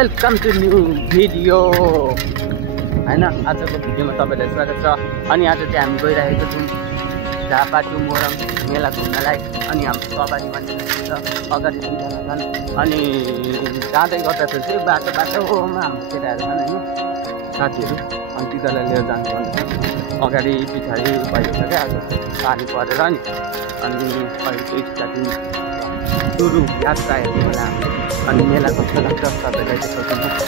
Welcome to new video हैन। आजको भिडियोमा तपाईँलाई स्वागत छ। अनि आज चाहिँ हामी गइरहेको छौँ झापा टु मोरङ मेला घुम्नलाई। अनि हाम्रो सवारी पनि छ, अगाडि दुईजना छन्। अनि जाँदै गर्दाखेरि चाहिँ बाटोमा हाम्रो केटाहरू छन् होइन साथीहरू, अनि तिनीहरूलाई लिएर जानु पर्छ। अगाडि पछाडि भएको छ क्या, आज पानी परेर नि। अनि अहिले चाहिँ स्टार्टिङ सुरु यात्रा हेर्नु होला हामीले। अनि मेला कस्तो लाग्छ तपाईँलाई देखाउँछु।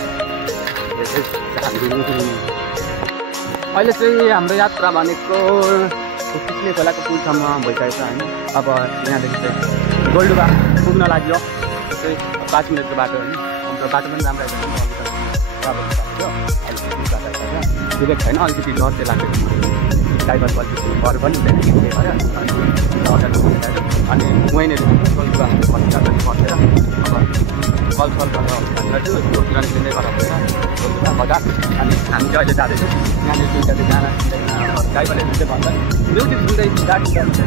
अहिले चाहिँ हाम्रो यात्रा भनेको किस्ने खोलाको पुलसम्म भइसकेको छ होइन। अब यहाँदेखि चाहिँ गोल्डुबा पुग्न लाग्यो, चाहिँ 5 मिनटको बाटो होइन। हाम्रो बाटो पनि राम्रो आइसक्यो, ठिकै छैन, अलिकति डर चाहिँ लाग्छ। ड्राइभर अलिकति घर पनि हुँदैन कि त्यही भएर अनि वहीँनिर गोल्डुबा बसेर अब कलसल गरेर किनले गराउँछ गोल्डुबा बजार। अनि हामी चाहिँ अहिले जाँदैछौँ यहाँनिर दुईवटा जाना ड्राइभरले चाहिँ भन्दा म्युजिक सुन्दै गाडी जान्छ,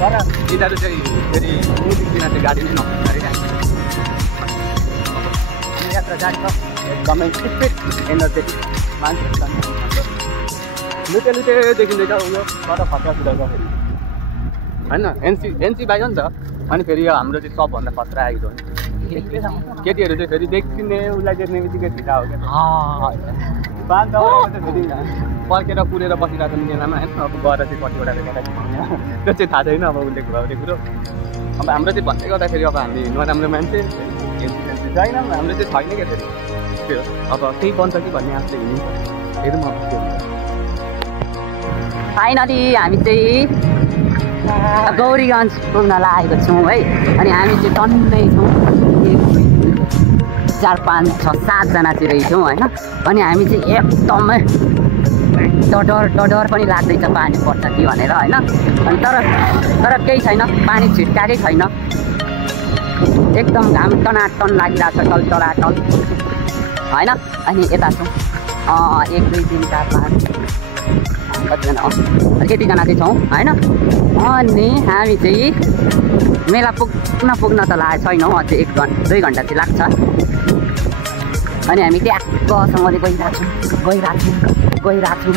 तर यिनीहरू चाहिँ फेरि म्युजिक बिना चाहिँ गाडी नै नकुद्नु गरिरहेको छ। यात्रा जारी छ, एकदमै स्पिड एनर्जेटिक मान्छेहरू छन्। लुटे देखिँदैछ उयो तर खतरा कुदाउँछ फेरि होइन। एनसी बाइक हो नि त। अनि फेरि यो हाम्रो चाहिँ सबभन्दा खतरा आएको हो। केटीहरू चाहिँ फेरि देखिने उसलाई देख्ने बित्तिकै ढिला हो क्या। फेरि पर्खेर कुरेर बसिरहेको छ मेलामा होइन। अब गएर चाहिँ कतिवटा त्यो चाहिँ थाहा छैन अब उसले घुराउने कुरो। अब हाम्रो चाहिँ भन्दै गर्दाखेरि अब हामी नराम्रो मान्छे छैन, हाम्रो चाहिँ छैन क्या फेरि त्यो। अब केही बन्छ कि भन्ने आफूले हिँड्नु हेरौँ अब के हुन्छ। फाइनली हामी चाहिँ गौरीगञ्ज पुग्न लागेको छौँ है। अनि हामी चाहिँ टन्नै छौँ, 4, 5, 6, 7 जना चाहिँ रहेछौँ होइन। अनि हामी चाहिँ एकदमै डर पनि लाग्दैछ पानी पर्छ कि भनेर होइन। अनि तर केही छैन, पानी छिट्काएकै छैन, एकदम घाम टनाटन लागिरहेको छ, टलटल होइन। अनि यता छौँ 1, 2, 3, 4, 5 कतिजना यतिजना चाहिँ छौँ होइन। अनि हामी चाहिँ मेला पुग्न त लागेको छैनौँ, अझै 1-2 घन्टा चाहिँ लाग्छ। अनि हामी ट्याक्कसँगले गइरहेको छौँ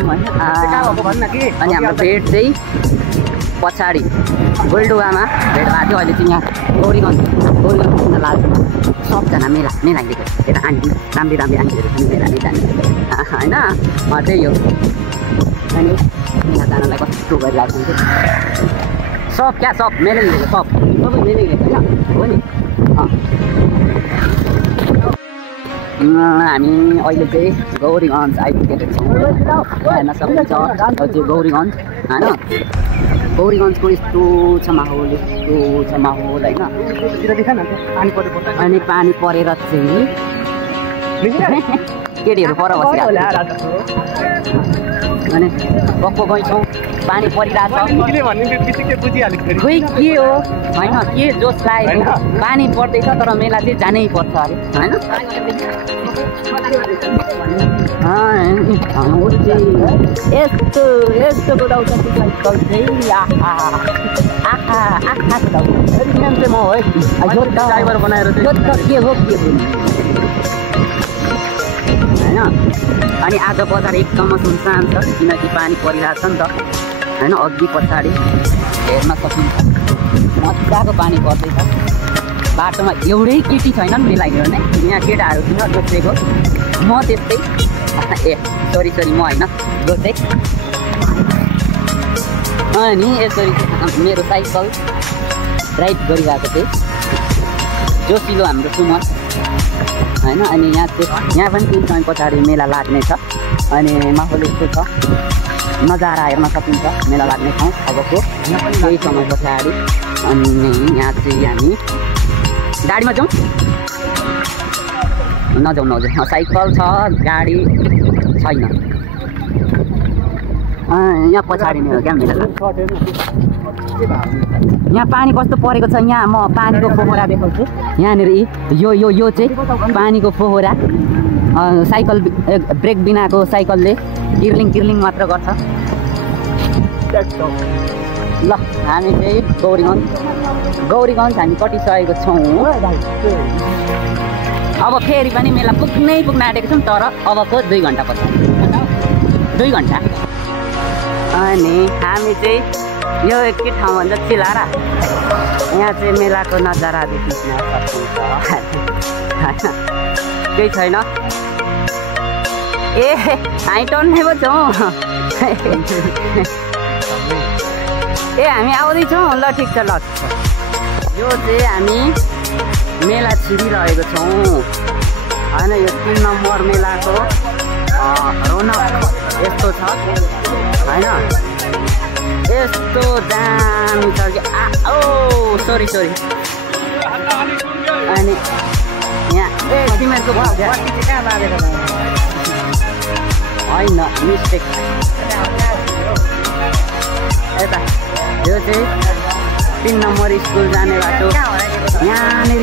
होइन। अनि हाम्रो भेट चाहिँ पछाडि गोल्डुवामा भेट भएको थियो। अहिले चाहिँ यहाँ गौरीगञ्ज पुग्न लाग्छ। सबजना मेला हिँडेको यता आन्टी राम्री आन्टीहरू पनि मेला नै जाने होइन। त्यही हो। अनि मेला जानलाई कस्तो गरिरहेको हुन्छ सब मेलै हिँडेको, सबै मेलै हिँडेको होइन हो नि। हामी अहिले चाहिँ गौरीगञ्ज आइपुगेको छौँ, हेर्न सक्नुहुन्छ। त्यो गौरीगञ्ज होइन, गौरीगञ्जको यस्तो छ माहौल होइन। अनि पानी परेर चाहिँ केटीहरू पर बसिरहेको अनि गएको गइछौँ। पानी परिरहेको खोइ के हो होइन, के जोस लागेको पानी पर्दैछ तर मेला चाहिँ जानै पर्छ अरे होइन। यस्तो कुदाउँछ साइकल चाहिँ आँखा कुदाउँछ म है ड्राइभर बनाएर के हो होइन। अनि आज बजार एकदम सुनसान छ, किनकि पानी परिरहेको छ नि त होइन। अघि पछाडि हेर्न सकिन्छ, मजाको पानी पर्दैछ। बाटोमा एउटै केटी छैनन् मेला हेर्ने, यहाँ केटाहरू किन जोसेको म त्यस्तै सरी म होइन जोसे। अनि यसरी मेरो साइकल राइड गरिरहेको थिएँ, जोसिलो हाम्रो सुमन होइन। अनि यहाँ पनि केही समय पछाडि मेला लाग्ने छ। अनि माहौल यस्तो छ, नजारा हेर्न सकिन्छ मेला लाग्ने ठाउँ अबको केही समय पछाडि। अनि यहाँ चाहिँ हामी गाडीमा जाउँ नजाउँ साइकल छ, गाडी छैन। यहाँ पछाडि नै हो क्या मेला। यहाँ पानी कस्तो परेको छ, यहाँ म पानीको फोहरा देखाउँछु। यहाँनिर यो चाहिँ पानीको फोहरा, साइकल ब्रेक बिनाको साइकलले किर्लिङ मात्र गर्छ। ल हामी चाहिँ गौरीगञ्ज हामी कटिसकेको छौँ। अब फेरि पनि मेला पुग्न आँटेको छौँ, तर अबको 2 घन्टा पछि 2 घन्टा। अनि हामी चाहिँ यो एकै ठाउँ भन्छ चिलारा, यहाँ चाहिँ मेलाको नजारा देखिन सक्नुहुन्छ होइन, केही छैन। ए हामी टन्ने पो छौँ ए हामी आउँदैछौँ ल, ठिक छ ल। यो चाहिँ हामी मेला छिरिरहेको छौँ होइन, यो 3 नम्बर मेलाको रौनक यस्तो छ होइन, यस्तो दामी छ कि सरी अनि यहाँ तिमीहरूको होइन मिस्टेक यता यो चाहिँ 3 नम्बर स्कुल जाने बाटो। यहाँनिर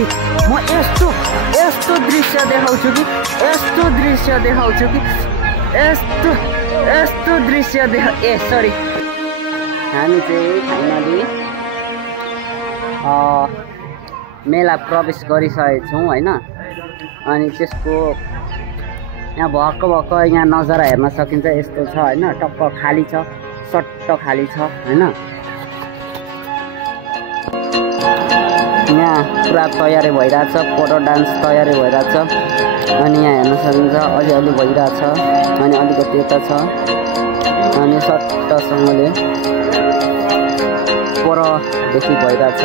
म यस्तो दृश्य देखाउँछु कि यस्तो दृश्य सरी हामी चाहिँ फाइनली मेला प्रवेश गरिसकेको छौँ होइन। अनि त्यसको यहाँ भक्क यहाँ नजारा हेर्न सकिन्छ, यस्तो छ होइन, टक्क खाली छ, सट्ट खाली छ होइन। यहाँ पुरा तयारी भइरहेछ, फोटो डान्स तयारी भइरहेछ। अनि यहाँ हेर्न सकिन्छ अलि भइरहेछ, अनि अलिकति यता छ, अनि सट्टसँगले परदेखि भइरहेछ।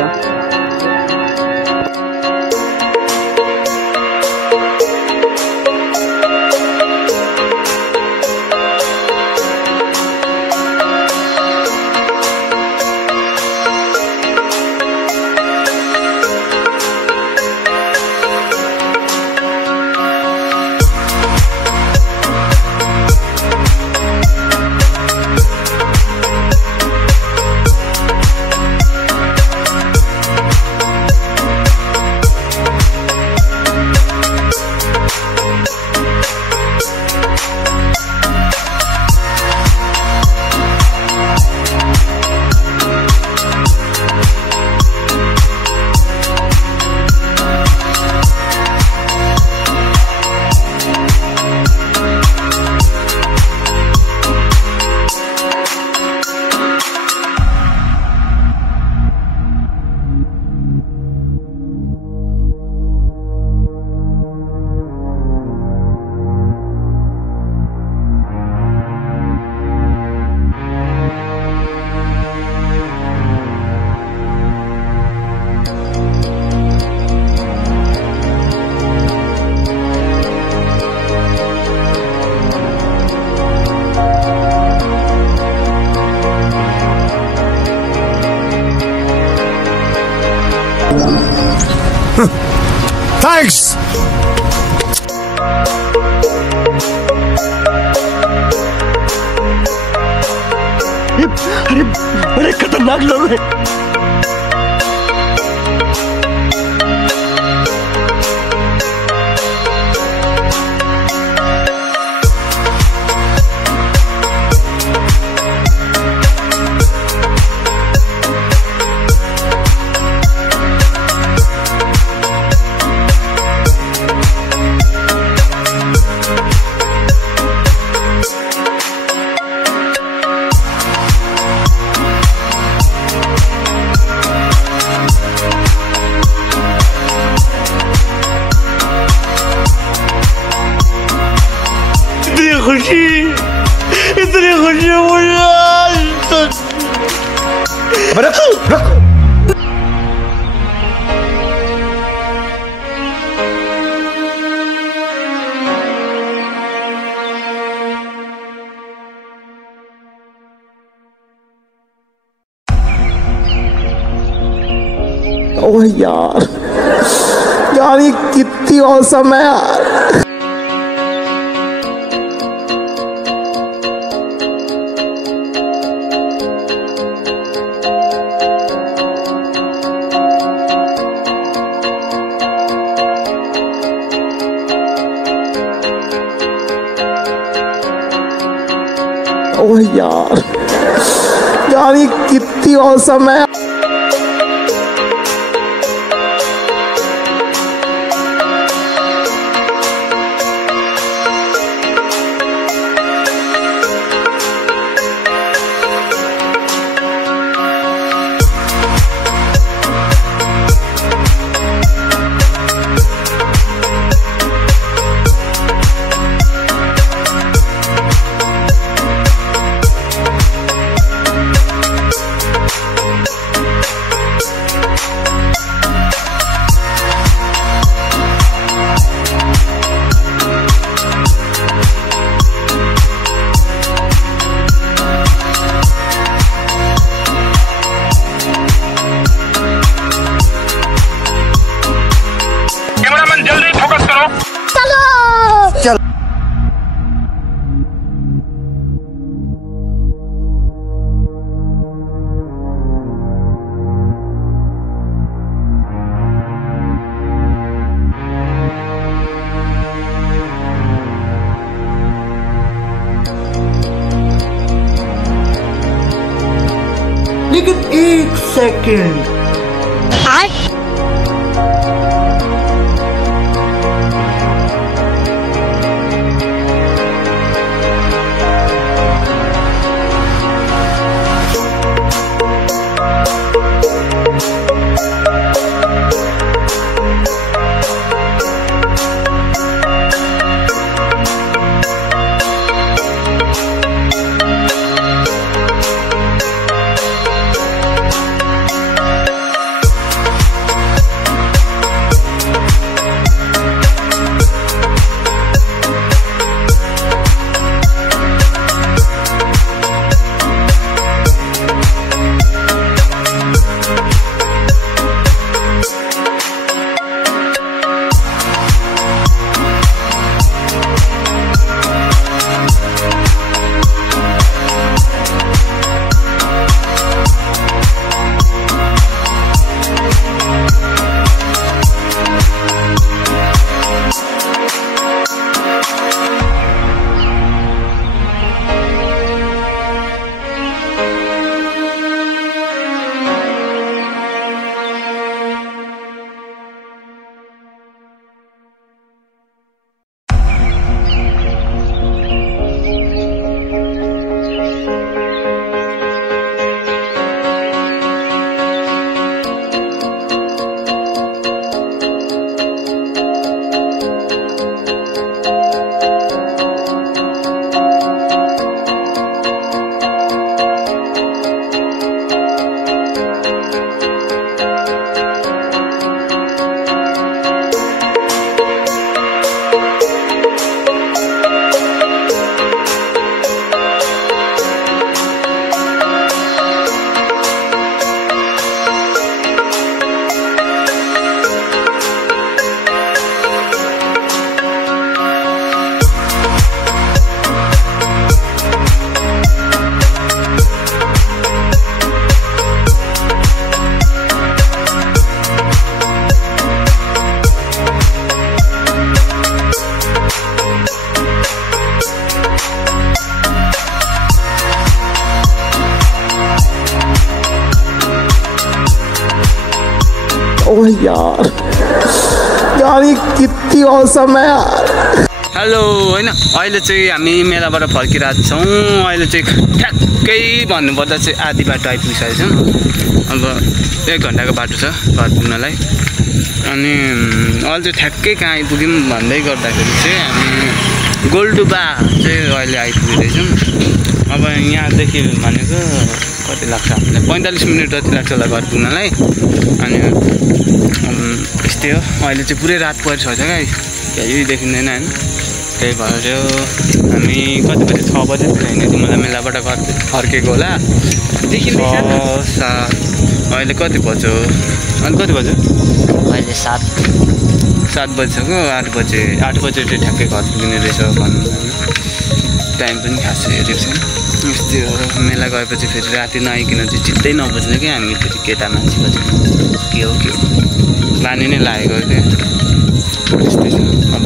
Thanks! अरे खतरनाक लोग हैं। इतनी खुशी मुझे रखो रखो। ओह यार ये कितनी औसम है यार। ओह यार ये कितनी औसम है। चल लेकिन एक सेकंड ओह यार ये कितनी औसम है यार। हेलो होइन अहिले चाहिँ हामी मेलाबाट फर्किरहेको छौँ। अहिले चाहिँ ठ्याक्कै भन्नुपर्दा चाहिँ आधी बाटो आइपुगिसकेको छौँ। अब 1 घन्टाको बाटो छ घर पुग्नलाई। अनि अहिले चाहिँ ठ्याक्कै कहाँ आइपुग्यौँ भन्दै गर्दाखेरि चाहिँ हामी गोलडुबा चाहिँ अहिले आइपुगिरहेछौँ। अब यहाँदेखि भनेको कति लाग्छ हामीलाई 45 मिनट जति लाग्छ होला घर पुग्नलाई। अनि यस्तै हो, अहिले चाहिँ पुरै रात परिसक्छ क्या, केही देखिँदैन होइन। त्यही भएर हामी कति बजी 6 बजी हिँडेको मलाई मेलाबाट घर फर्केको होला। अहिले कति बज्यो? अनि कति बज्यो? अहिले 7 बजिसक्यो। 8 बजे चाहिँ ठ्याक्कै घर पुग्ने रहेछ भन्नु। टाइम पनि खासै हेरेको छैन। यस्तै हो, मेला गएपछि फेरि राति नआइकन चाहिँ चित्तै नबुझ्ने क्या हामी फेरि केटा मान्छेको चाहिँ के हो बानी नै लागेको क्या। यस्तै छ। अब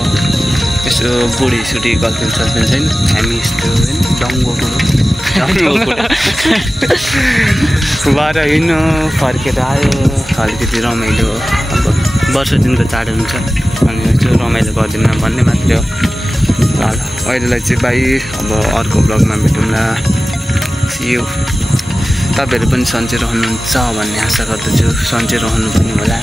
यसो बुढीसुढी गल्पिन सक्दैन छैन हामी यस्तो होइन डङ्गो भएर हिँड्नु फर्केर आयो। अलिकति रमाइलो, अब वर्ष दिनको चाड हुन्छ अनि यसो रमाइलो गर्दिनँ भन्ने मात्रै हो। ल अहिलेलाई चाहिँ बाई, अब अर्को ब्लगमा भेटौँला। C you. तपाईँहरू पनि सन्चै रहनुहुन्छ भन्ने आशा गर्दछु। सन्चै रहनु पनि होला।